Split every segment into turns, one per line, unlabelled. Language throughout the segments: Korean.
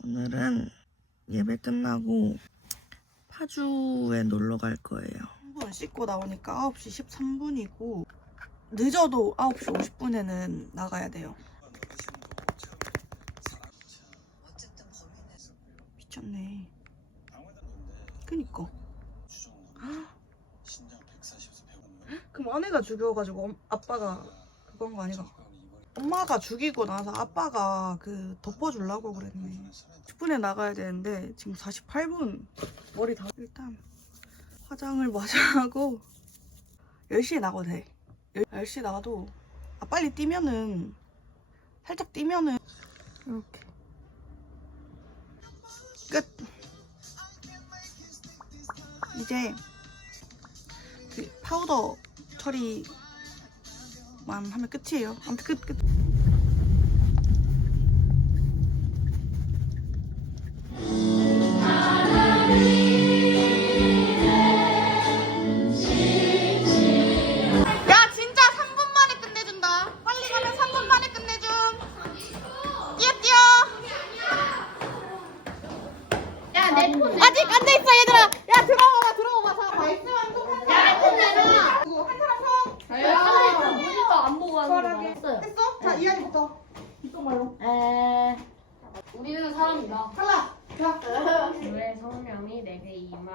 오늘은 예배 끝나고 파주에 놀러 갈 거예요. 한 번 씻고 나오니까 9시 13분이고 늦어도 9시 50분에는 나가야 돼요. 미쳤네. 그니까. 그럼 아내가 죽여가지고 아빠가 그건 거 아니가? 엄마가 죽이고 나서 아빠가 그 덮어주려고 그랬네. 10분에 나가야 되는데 지금 48분. 머리 다 일단 화장을 마저 하고 10시에 나가도 돼. 10시에 나가도 빨리 뛰면은 살짝 뛰면은 이렇게 끝. 이제 그 파우더 처리만 하면 끝이에요. 아무튼 끝. 야 진짜 3분 만에 끝내준다. 빨리 가면 3분 만에 끝내줌. 뛰어.
야, 내 폰.
아직 안 돼 있어 얘들아. 야 들어가. 자 말씀한 거.
야, 내 폰 내놔.
한 사람 서.
야, 모니터 안 보고 하는 거 했어요.
했어? 자 이한이부터. 이쪽말로.
우리는 사람이다.
탈락. 자.
주의 성령이 내게 임하.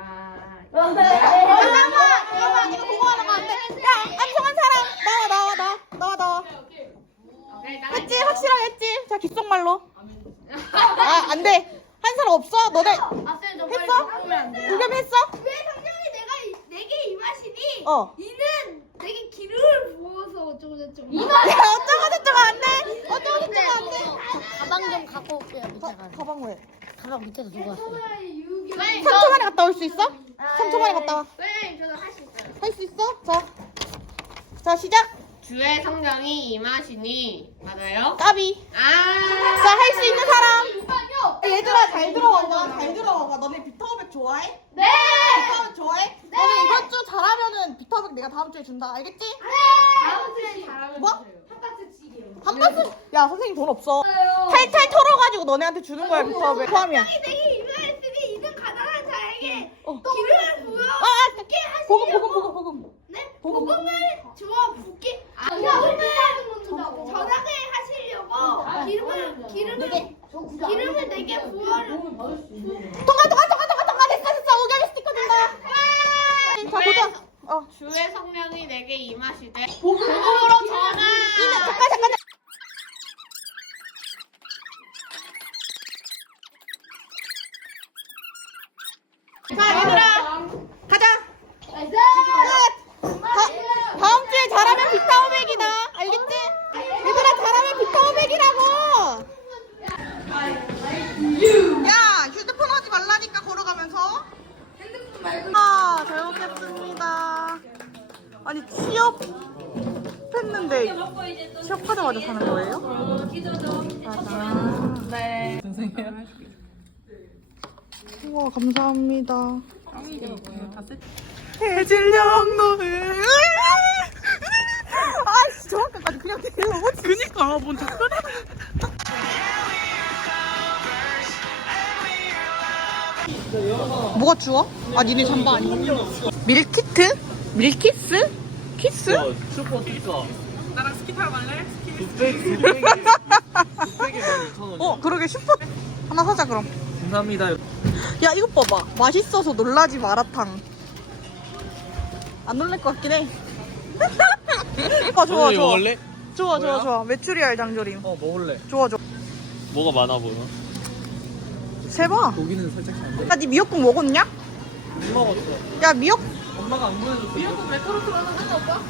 잠깐만 이거 보고 하는 거 안 돼. 야 암송한 사람 나와. 했지? 확실하게 했지? 자 귓속말로. 안 돼. 한 사람 없어? 너네 했어? 두겸 했어?
왜 성령이 내게 임하시니
어.
이는 내게 기름을 부어서 어쩌고저쩌고
야 어쩌고저쩌고 안 돼. 어쩌고저쩌고 안 돼.
가방 좀 갖고 올게요, 밑에가.
가방 왜?
가방 밑에서 두고 왔어요.
3초 만에 갔다 올 수 있어? 3초 만에 갔다 와.
왜 저는 할 수 있어요.
할 수 있어? 자 시작.
주의 성령이 임하시니. 맞아요?
까비.
아.
자 할 수 있는 사람. 얘들아 잘 들어와봐. 너네 비타오백 좋아해?
네.
비타오백 좋아해? 너네 이번 주 잘하면은 비타오백 내가 다음 주에 준다. 알겠지?
다음 주에 잘하면
뭐?
한 박스 치기요.
한 박스. 야 선생님 돈 없어. 탈탈 털어가지고 너네한테 주는 거야 비타오백. 포함이야.
내게 임하였으니 이는 가난한 자에게
어.
기름을 부어 붓게 하시려고
복음.
네?
복음.
복음을 주어 붓게 복음을 전하게 하시려고 기름을 내게 부어
통과 됐어. 우결이 스티커 준다. 자 보자.
주의 성령이 내게 임하시되.
복음으로 전하. 잠깐. 자 얘들아 가자. 다음 주에 잘하면 비타오백이다. 알겠지? 얘들아 잘하면 비타오백이라고. 야 휴대폰 하지 말라니까 걸어가면서. 핸드폰 말고. 잘 먹겠습니다. 아니 취업했는데 취업하자마자 사는 거예요? 맞아. 네. 우와 감사합니다. 해질녘 노을. 아이씨 저만큼까지 그냥 내려오지. 그니까 뭔 작전해. 뭐가 추워? 아 니네 잠바 아니야? 밀키트? 밀키스? 키스?
슈퍼 스티커.
나랑 스키 타러 갈래?
뚝배기 2,000원.
그러게 슈퍼 하나 사자 그럼.
감사합니다.
야 이거 봐봐. 맛있어서 놀라지 마라탕. 안 놀랄 것 같긴 해. 좋아.
먹을래?
좋아. 메추리알 장조림.
먹을래.
좋아.
뭐가 많아 보여?
세봐.
고기는 살짝 안 돼.
야, 니 미역국 먹었냐?
안 먹었어.
야, 미역.
엄마가 안 보여줬어. 미역국 레토르트 하나 샀나 오빠?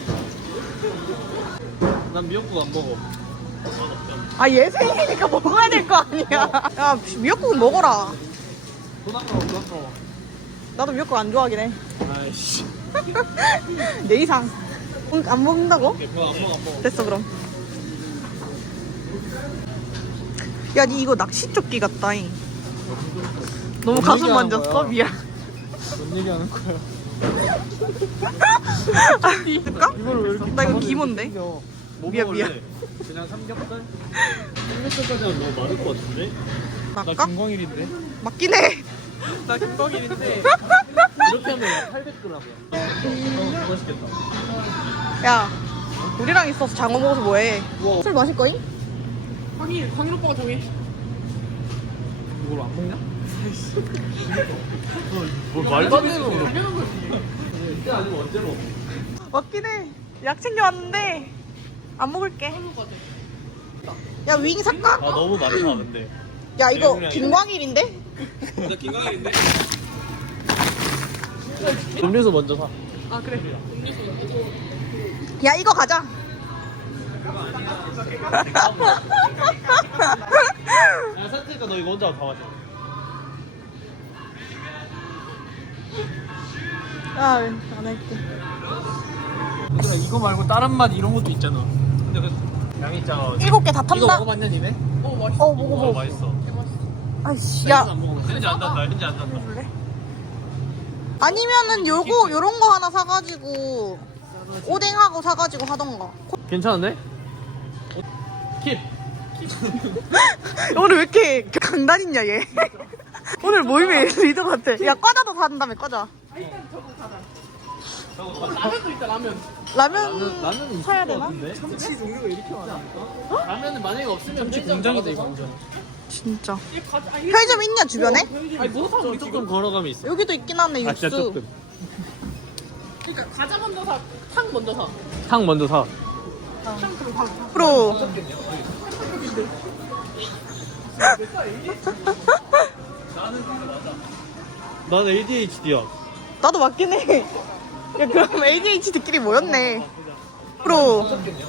난 미역국 안 먹어.
아, 얘 생일이니까 먹어야 될 거 아니야. 야, 미역국은 먹어라.
돈 아까워.
나도 미역국 안 좋아하긴 해.
아이씨.
내 이상. 안 먹는다고?
안 먹어.
됐어, 그럼. 야, 니 이거 낚시조끼 같다잉. 너무
뭔
가슴
얘기하는
만졌어?
거야?
미안.
뭔 얘기하는 거야?
아니, 이거?
이걸 왜 이렇게
나 이거
가만히
기모인데?
튕겨? 뭐
미안.
먹을래? 그냥 삼겹살? 삼겹살까지는 너무 많을 것 같은데? 나
맞까?
김광일인데?
맞긴 해.
나 김광일인데 이렇게 하면 800g이야 맛있겠다
야, 우리랑 있어서 장어 먹어서 뭐해?
우와.
술 마실 거임?
광일 오빠가 정해 이걸 안 먹냐? 뭘 말도 안 되는 거 이때 아니면 언제 먹어?
맞긴 해. 약 챙겨왔는데 안 먹을게. 야, 윙 살까?
아 너무 많다 근데
야, 이거
그냥
김광일인데?
나 김광일인데? 음료수 먼저 사
야, 이거 가자.
야 사트니까 너 이거 혼자 다 마셔
아, 안 할게.
얘들아 이거 말고 다른 맛 이런 것도 있잖아 근데 그 양이 작아
7개 다
이거
탐나?
먹어봤냐 니네?
어, 먹어봐.
맛있어
아이씨,
야
야.
안 먹어 현지 안 단다 현지 안 단다
그래? 아니면은 요런 거 하나 사가지고 오뎅하고 사가지고 하던가.
괜찮은데? 킵
오늘 왜 이렇게 강단 있냐 얘? 오늘 모임의 리더 같아. 야, 과자도 산다며, 과자.
라면도 있다 라면
라면 사야 되나?
참치 종류가 이렇게 많아 라면은 만약에 없으면 참치 공장이다 이거 완전
진짜. 편의점 있냐 주변에?
아니 뭐 사? 우리 조금 걸어가면 있어
여기도 있긴 하네,
아
육수.
진짜 조금
그러니까 과자 먼저 사, 탕 먼저 사.
탕 먼저 사
프로.
난 ADHD야
나도 맞긴 해. 야, 그럼 ADHD끼리 모였네. 프로.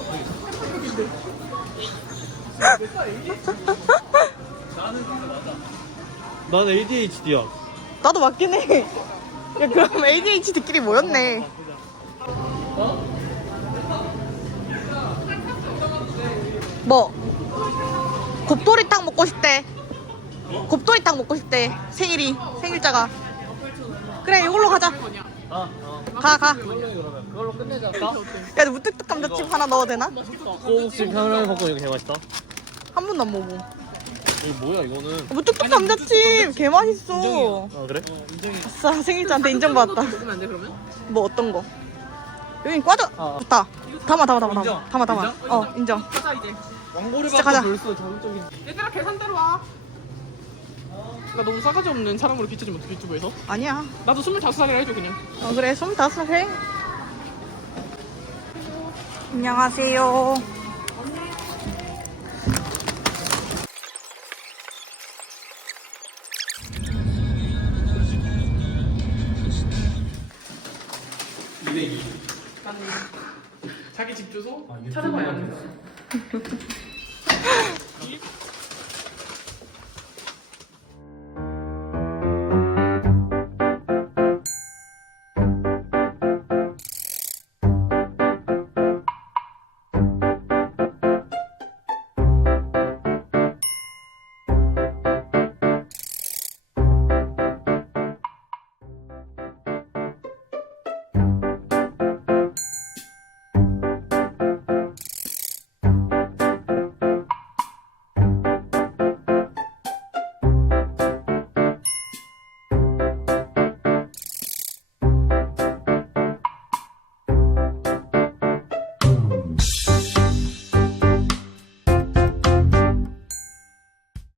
난 ADHD야
나도 맞긴 해. 야, 그럼 ADHD끼리 모였네. 뭐? 곱돌이탕 먹고 싶대. 곱돌이탕 먹고 싶대. 생일자가. 그래, 이걸로 가자. 가.
그걸로 끝내자
야, 무뚝뚝 감자칩 하나 넣어도 되나?
꼬북집 평양에 먹고 이거 개 맛있다
한 번도 안 먹어.
이거 뭐야 이거는
무뚝뚝 감자칩 개 맛있어.
아 그래?
아싸, 생일자한테 인정받았다.
먹으면 안 돼 그러면?
뭐 어떤 거? 여긴 과자. 좋다. 담아.
인정?
담아.
인정?
어, 인정.
가자 이제.
왕고를
진짜 가자.
벌써 자극적인
얘들아 계산대로 와. 나 너무 싸가지 없는 사람으로 비춰주면 어떡해 유튜브에서?
아니야.
나도 25살이라 해줘 그냥.
그래, 25살 해. 안녕하세요.
자기 집 주소 찾아봐야 돼.